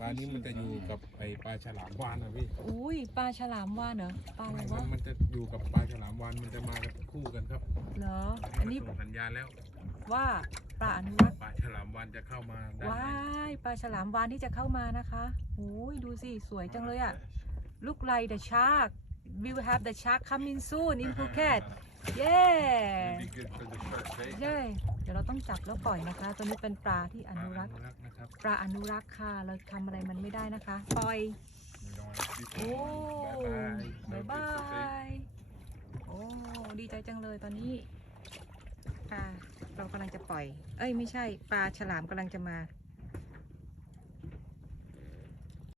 ปลานี้มันจะอยู่กับไอปลาฉลามวาฬนะพี่ อุ้ยปลาฉลามวาฬเหรอปลาอะไรวะ มันจะอยู่กับปลาฉลามวาฬมันจะมากันคู่กันครับ เหรออันนี้ ส่งสัญญาณแล้ว ว่าปลาอนุรักษ์ ปลาฉลามวาฬจะเข้ามาด้าน ว้า ใน ยปลาฉลามวาฬที่จะเข้ามานะคะโอ้ยดูสิสวยจังเลยอะ look like the shark we will have the shark coming soon in Phuket เย้ Be good for the shark bait. เย้เดี๋ยวเราต้องจับแล้วปล่อยนะคะ ตัวนี้เป็นปลาที่อนุรักษ์ นะครับ ปลาอนุรักษ์ค่ะเราทำอะไรมันไม่ได้นะคะ ปล่อย We don't want to keep โอ้ them. บาย No บา good for bait. ยโอ้ดีใจจังเลยตอนนี้เรากำลังจะปล่อยเอ้ยไม่ใช่ปลาฉลามกำลังจะมา